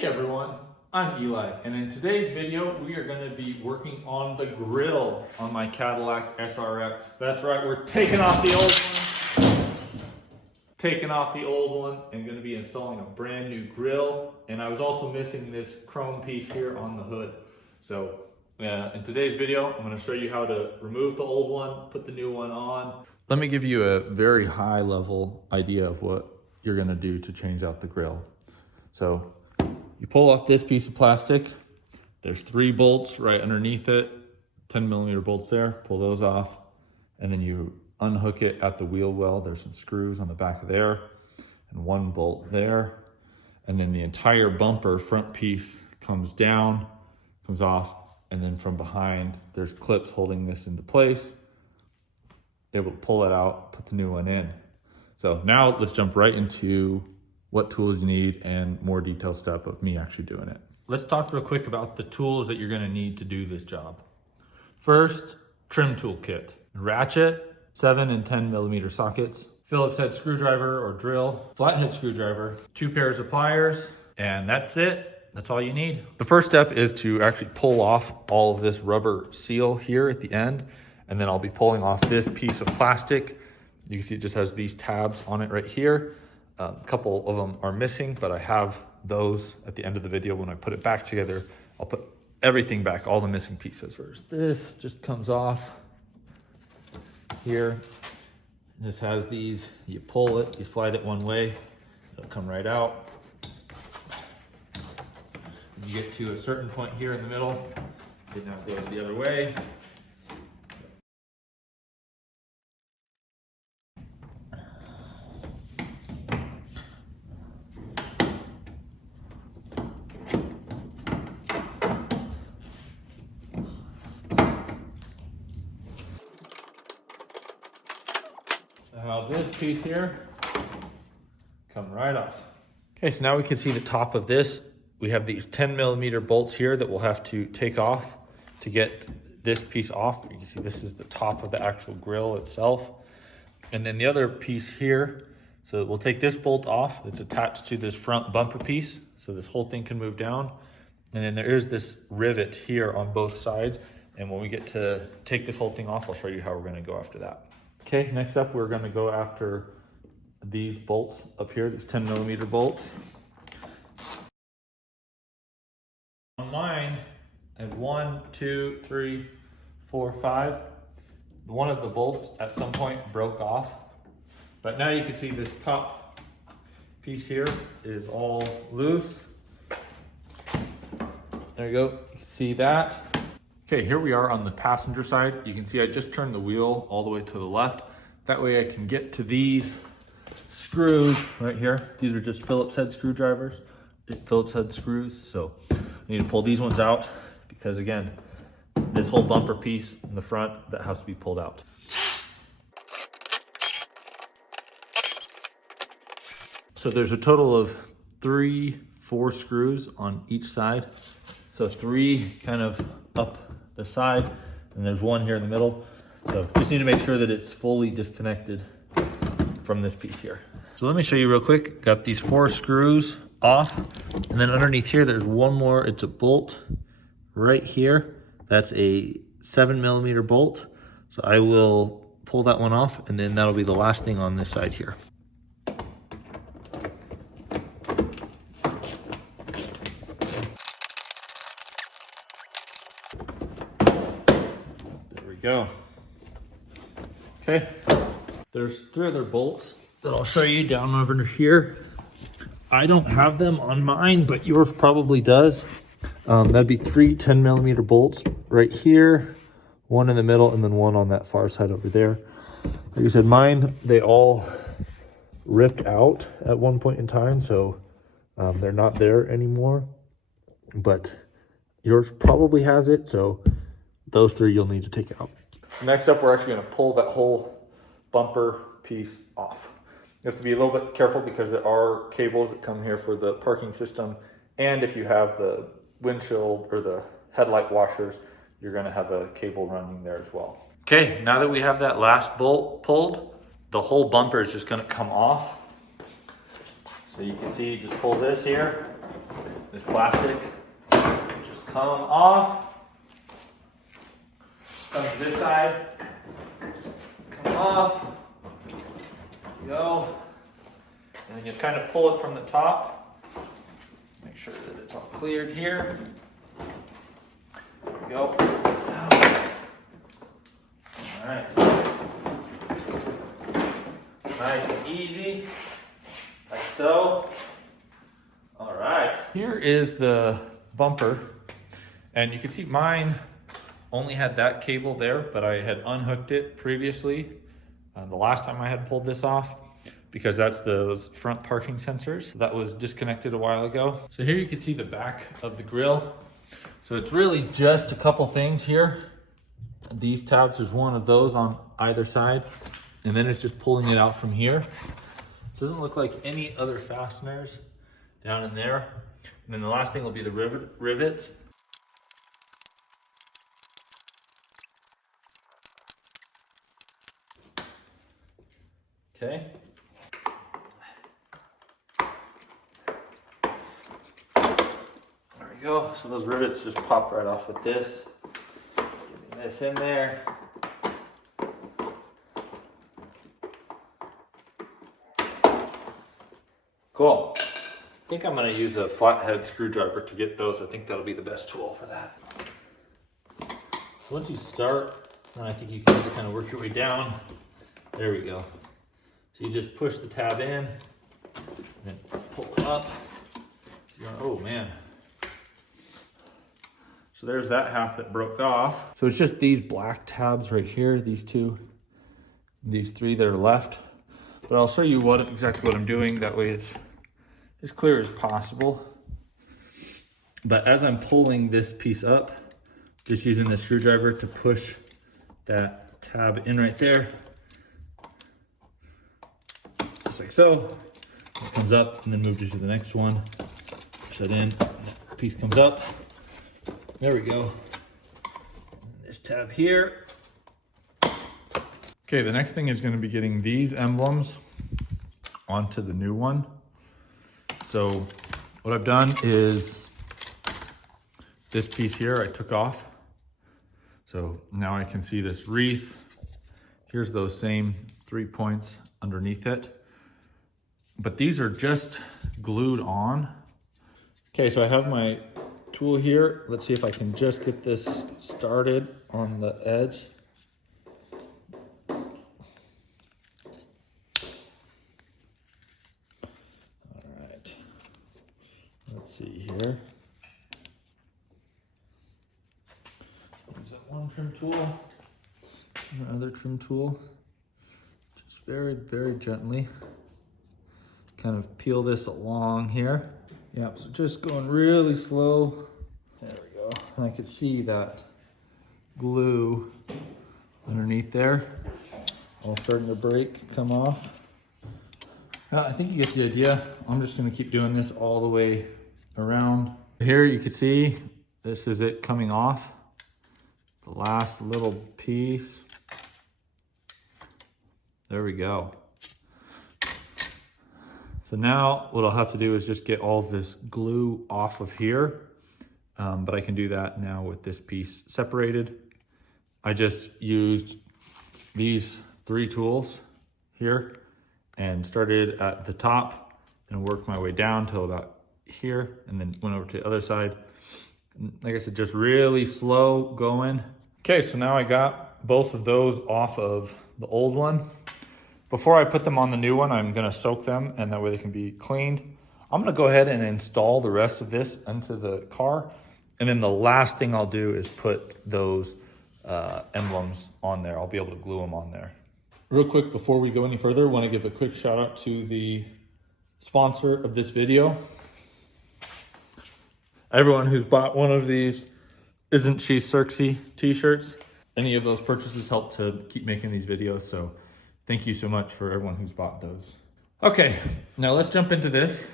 Hey everyone, I'm Eli, and in today's video we are going to be working on the grill on my Cadillac SRX. That's right, we're taking off the old one and going to be installing a brand new grill. And I was also missing this chrome piece here on the hood. So in today's video I'm going to show you how to remove the old one, put the new one on. Let me give you a very high level idea of what you're going to do to change out the grill. So you pull off this piece of plastic. There's 3 bolts right underneath it, 10mm bolts there. Pull those off, and then you unhook it at the wheel well. There's some screws on the back of there, and 1 bolt there. And then the entire bumper front piece comes down, comes off, and then from behind, there's clips holding this into place. Able to pull it out, put the new one in. So now let's jump right into what tools you need and more detailed step of me actually doing it. Let's talk real quick about the tools that you're gonna need to do this job. First, trim tool kit. Ratchet, 7 and 10mm sockets, Phillips head screwdriver or drill, flathead screwdriver, 2 pairs of pliers, and that's it. That's all you need. The first step is to actually pull off all of this rubber seal here at the end, and then I'll be pulling off this piece of plastic. You can see it just has these tabs on it right here. A couple of them are missing, but I have those at the end of the video. When I put it back together, I'll put everything back, all the missing pieces. First, this just comes off here. This has these, you pull it, you slide it one way, it'll come right out. When you get to a certain point here in the middle, it now goes the other way. Now this piece here, come right off. Okay, so now we can see the top of this. We have these 10mm bolts here that we'll have to take off to get this piece off. You can see this is the top of the actual grill itself. And then the other piece here, so we'll take this bolt off. It's attached to this front bumper piece, so this whole thing can move down. And then there is this rivet here on both sides. And when we get to take this whole thing off, I'll show you how we're gonna go after that. Okay, next up, we're gonna go after these bolts up here, these 10mm bolts. On mine, I have 1, 2, 3, 4, 5. One of the bolts at some point broke off, but now you can see this top piece here is all loose. There you go, you can see that. Okay, here we are on the passenger side. You can see I just turned the wheel all the way to the left. That way I can get to these screws right here. These are just Phillips head screwdrivers, Phillips head screws. So I need to pull these ones out because again, this whole bumper piece in the front, that has to be pulled out. So there's a total of 4 screws on each side. So 3 kind of up the side, and there's 1 here in the middle. So just need to make sure that it's fully disconnected from this piece here. So let me show you real quick. Got these 4 screws off, and then underneath here there's 1 more. It's a bolt right here. That's a 7mm bolt. So I will pull that one off, and then that'll be the last thing on this side here. Go. Okay, there's 3 other bolts that I'll show you down over here. I don't have them on mine, but yours probably does. That'd be 3 10mm bolts right here, 1 in the middle, and then 1 on that far side over there. Like I said, mine, they all ripped out at one point in time, so they're not there anymore, but yours probably has it, so those 3 you'll need to take out. So next up, we're actually going to pull that whole bumper piece off. You have to be a little bit careful because there are cables that come here for the parking system, and if you have the windshield or the headlight washers, you're going to have a cable running there as well. Okay, now that we have that last bolt pulled, the whole bumper is just going to come off. So you can see, just pull this here, this plastic just come off. Come to this side, just come off. There you go. And then you kind of pull it from the top. Make sure that it's all cleared here. There we go. All right. Nice and easy, like so. All right. Here is the bumper, and you can see mine only had that cable there, but I had unhooked it previously the last time I had pulled this off, because that's those front parking sensors that was disconnected a while ago. So here you can see the back of the grill. So it's really just a couple things here. These tabs, there's one of those on either side, and then it's just pulling it out from here. It doesn't look like any other fasteners down in there. And then the last thing will be the rivets. Okay. There we go. So those rivets just pop right off with this. Getting this in there. Cool. I think I'm going to use a flathead screwdriver to get those. I think that'll be the best tool for that. Once you start, then I think you can just kind of work your way down. There we go. So you just push the tab in, and then pull it up. Oh man. So there's that half that broke off. So it's just these black tabs right here, these two, these three that are left. But I'll show you exactly what I'm doing. That way it's as clear as possible. But as I'm pulling this piece up, just using the screwdriver to push that tab in right there, just like so. It comes up and then move to the next one. Push that in, that piece comes up. There we go. This tab here. Okay, the next thing is going to be getting these emblems onto the new one. So what I've done is this piece here I took off. So now I can see this wreath. Here's those same 3 points underneath it. But these are just glued on. Okay, so I have my tool here. Let's see if I can just get this started on the edge. Let's see here. There's that one trim tool, another trim tool. Just very, very gently kind of peel this along here. Yeah, so just going really slow. There we go. And I could see that glue underneath there, all starting to break, come off. Well, I think you get the idea. I'm just gonna keep doing this all the way around. Here you can see, this is it coming off. The last little piece. There we go. So now what I'll have to do is just get all this glue off of here. But I can do that now with this piece separated. I just used these 3 tools here and started at the top and worked my way down till about here, and then went over to the other side. Like I said, just really slow going. Okay, so now I got both of those off of the old one. Before I put them on the new one, I'm gonna soak them, and that way they can be cleaned. I'm gonna go ahead and install the rest of this into the car, and then the last thing I'll do is put those emblems on there. I'll be able to glue them on there. Real quick, before we go any further, I wanna give a quick shout out to the sponsor of this video. Everyone who's bought one of these Isn't She Sirksy t-shirts, any of those purchases help to keep making these videos. So thank you so much for everyone who's bought those. Okay, now let's jump into this.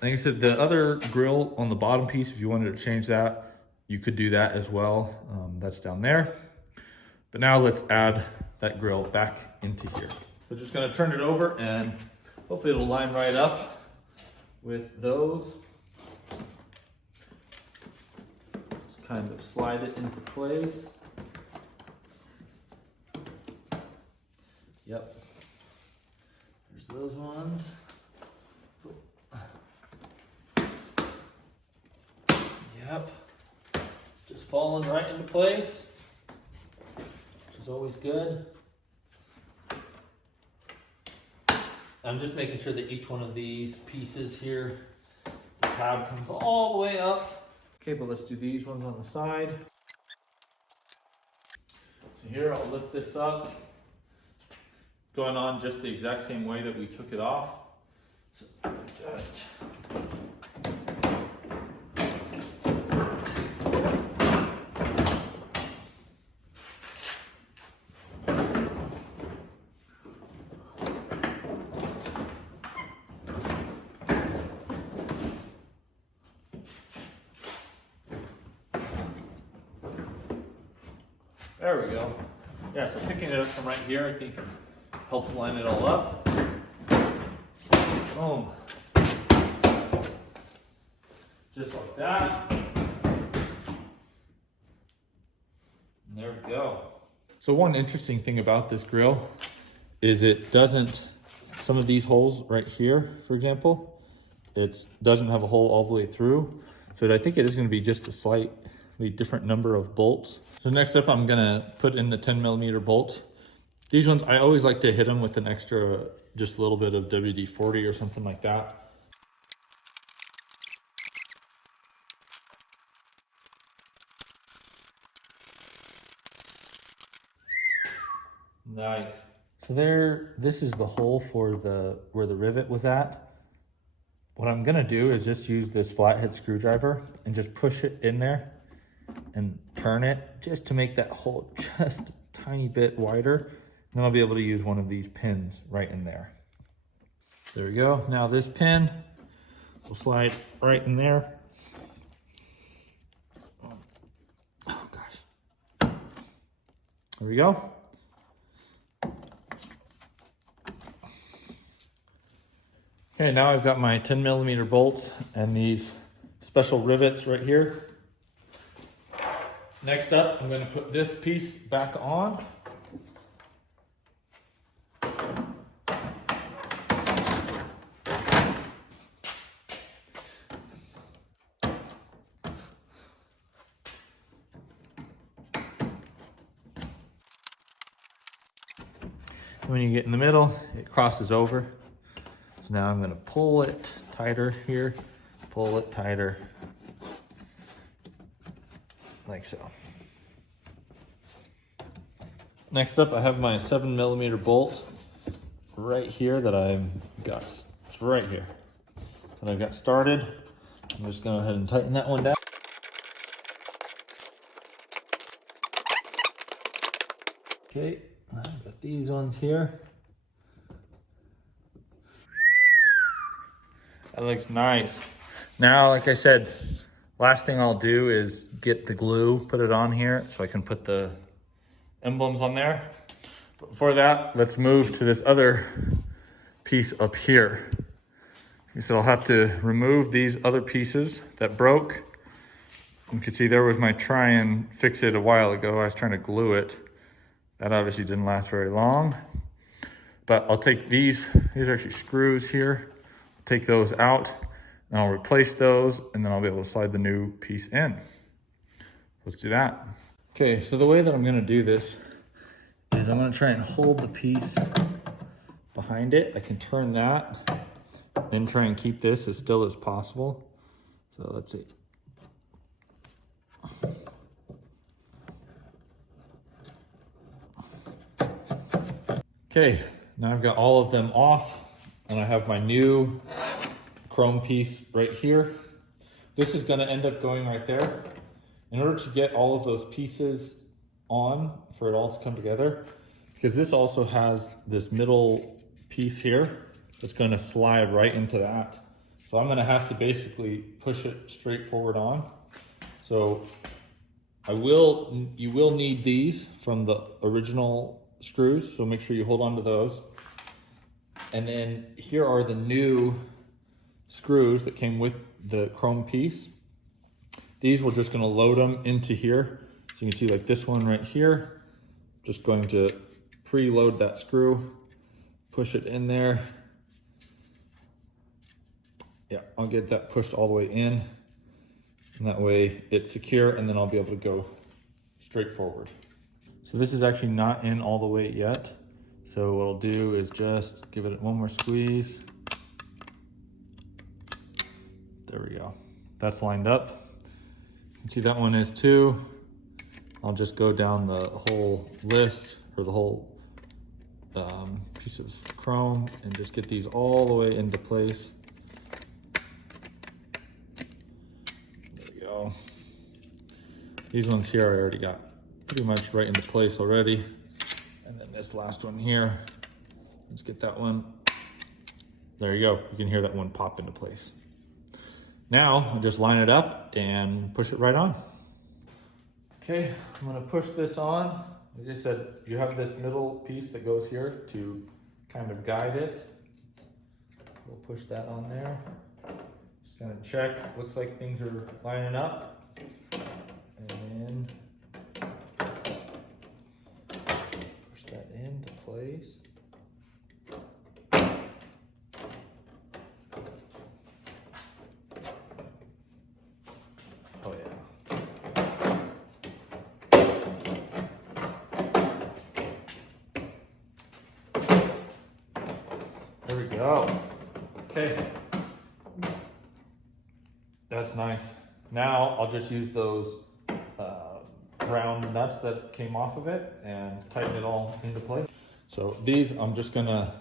Like I said, the other grill on the bottom piece, if you wanted to change that, you could do that as well. That's down there. But now let's add that grill back into here. We're just gonna turn it over and hopefully it'll line right up with those. kind of slide it into place. Yep, there's those ones. Yep, it's just falling right into place, which is always good. I'm just making sure that each one of these pieces here, the tab comes all the way up. Okay, but let's do these ones on the side. So here, I'll lift this up, going on just the exact same way that we took it off. So just there we go. Yeah, so picking it up from right here, I think helps line it all up. Boom. Just like that. And there we go. So one interesting thing about this grill is it doesn't, some of these holes right here, for example, it doesn't have a hole all the way through. So I think it is going to be just a slightly different number of bolts. So next up, I'm gonna put in the 10mm bolts. These ones, I always like to hit them with an extra, just a little bit of WD-40 or something like that. Nice. So there, this is the hole for where the rivet was at. What I'm gonna do is just use this flathead screwdriver and just push it in there and turn it just to make that hole just a tiny bit wider. And then I'll be able to use one of these pins right in there. There we go. Now this pin will slide right in there. Oh gosh. There we go. Okay, now I've got my 10mm bolts and these special rivets right here. Next up, I'm going to put this piece back on. When you get in the middle, it crosses over. So now I'm going to pull it tighter here, pull it tighter, like so. Next up, I have my 7mm bolt right here that I've got, it's right here, that I've got started. I'm just going to go ahead and tighten that one down. Okay, I've got these ones here. That looks nice. Now, like I said, last thing I'll do is get the glue, put it on here so I can put the emblems on there. But before that, let's move to this other piece up here. So I'll have to remove these other pieces that broke. You can see there was my try and fix it a while ago. I was trying to glue it. That obviously didn't last very long. But I'll take these are actually screws here. Take those out and I'll replace those and then I'll be able to slide the new piece in. Let's do that. Okay, so the way that I'm gonna do this is I'm gonna try and hold the piece behind it. I can turn that and try and keep this as still as possible. So let's see. Okay, now I've got all of them off. And I have my new chrome piece right here. This is gonna end up going right there. In order to get all of those pieces on, for it all to come together, because this also has this middle piece here that's gonna slide right into that. So I'm gonna have to basically push it straight forward on. So you will need these from the original screws, so make sure you hold on to those. And then here are the new screws that came with the chrome piece. These we're just gonna load them into here. So you can see like this one right here, just going to preload that screw, push it in there. Yeah, I'll get that pushed all the way in, and that way it's secure, and then I'll be able to go straight forward. So this is actually not in all the way yet. So what I'll do is just give it one more squeeze. There we go. That's lined up. You can see that one is too. I'll just go down the whole list, or the whole piece of chrome, and just get these all the way into place. There we go. These ones here I already got pretty much right into place already. And then this last one here, let's get that one. There you go. You can hear that one pop into place. Now I'll just line it up and push it right on. Okay, I'm gonna push this on. Like I said, you have this middle piece that goes here to kind of guide it. We'll push that on there. Just gonna check. Looks like things are lining up. And then push that into place. Oh yeah. There we go. Okay. That's nice. Now I'll just use those round nuts that came off of it and tighten it all into place. So these I'm just gonna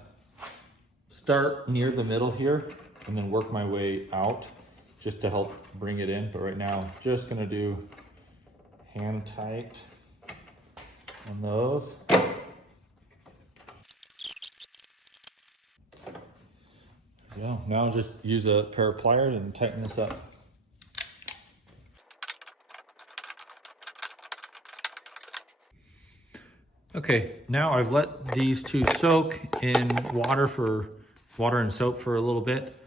start near the middle here and then work my way out just to help bring it in. But right now, just gonna do hand tight on those. Yeah, now just use a pair of pliers and tighten this up. Okay, now I've let these two soak in water and soap for a little bit.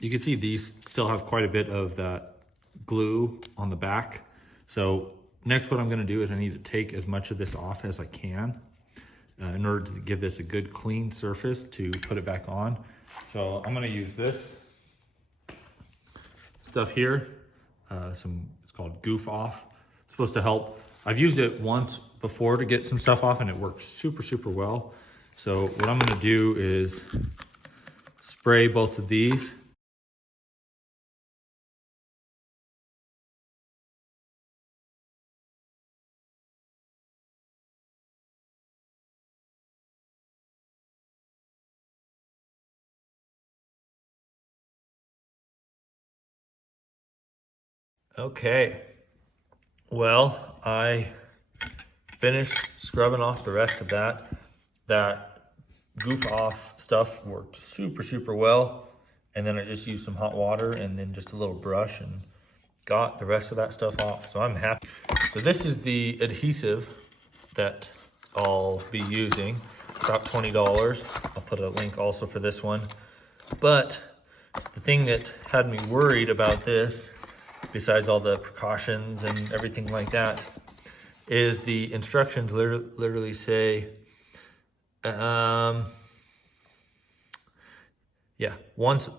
You can see these still have quite a bit of that glue on the back. So next what I'm gonna do is I need to take as much of this off as I can in order to give this a good clean surface to put it back on. So I'm gonna use this stuff here. It's called Goof Off. It's supposed to help. I've used it once before to get some stuff off and it works super, super well. So what I'm gonna do is spray both of these. Okay, well, I finished scrubbing off the rest of that. That Goof Off stuff worked super, super well. And then I just used some hot water and then just a little brush and got the rest of that stuff off. So I'm happy. So this is the adhesive that I'll be using. About $20. I'll put a link also for this one. But the thing that had me worried about this, besides all the precautions and everything like that, is the instructions literally say, once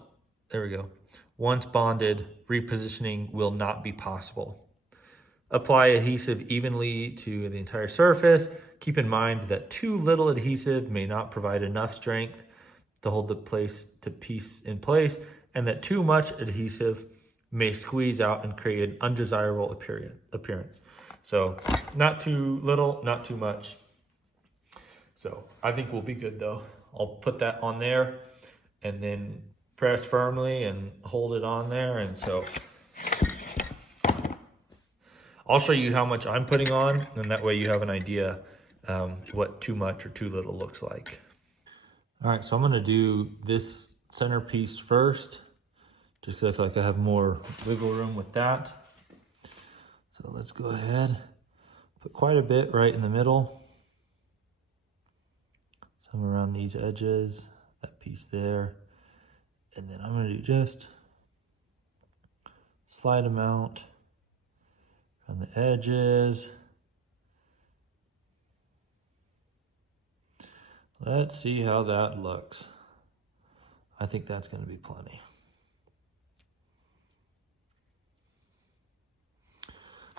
bonded, repositioning will not be possible. Apply adhesive evenly to the entire surface. Keep in mind that too little adhesive may not provide enough strength to hold the piece in place, and that too much adhesive may squeeze out and create an undesirable appearance. So not too little, not too much. So I think we'll be good though. I'll put that on there and then press firmly and hold it on there. And so I'll show you how much I'm putting on, and that way you have an idea what too much or too little looks like. All right, so I'm gonna do this centerpiece first, just because I feel like I have more wiggle room with that. So let's go ahead, put quite a bit right in the middle. Some around these edges, that piece there. And then I'm gonna do just slight amount on the edges. Let's see how that looks. I think that's going to be plenty.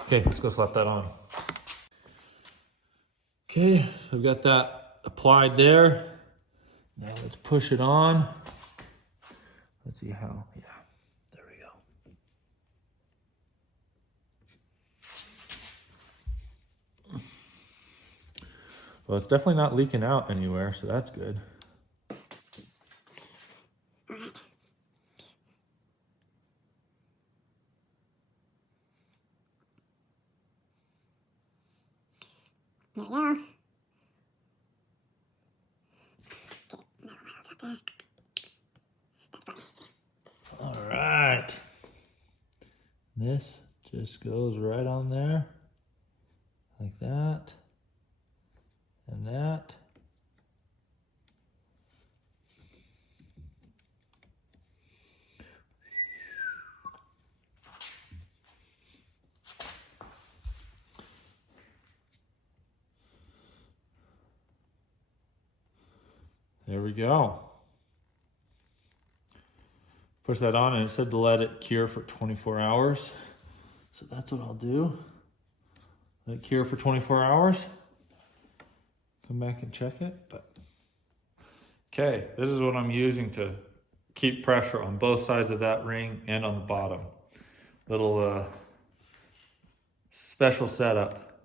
Okay, let's go slap that on. Okay, I've got that applied there. Now let's push it on. Let's see how, yeah, there we go. Well, it's definitely not leaking out anywhere, so that's good. There we go. All right. This just goes right on there, like that, and that. There we go. Push that on, and it said to let it cure for 24 hours. So that's what I'll do. Let it cure for 24 hours. Come back and check it. But okay, this is what I'm using to keep pressure on both sides of that ring and on the bottom. Little special setup.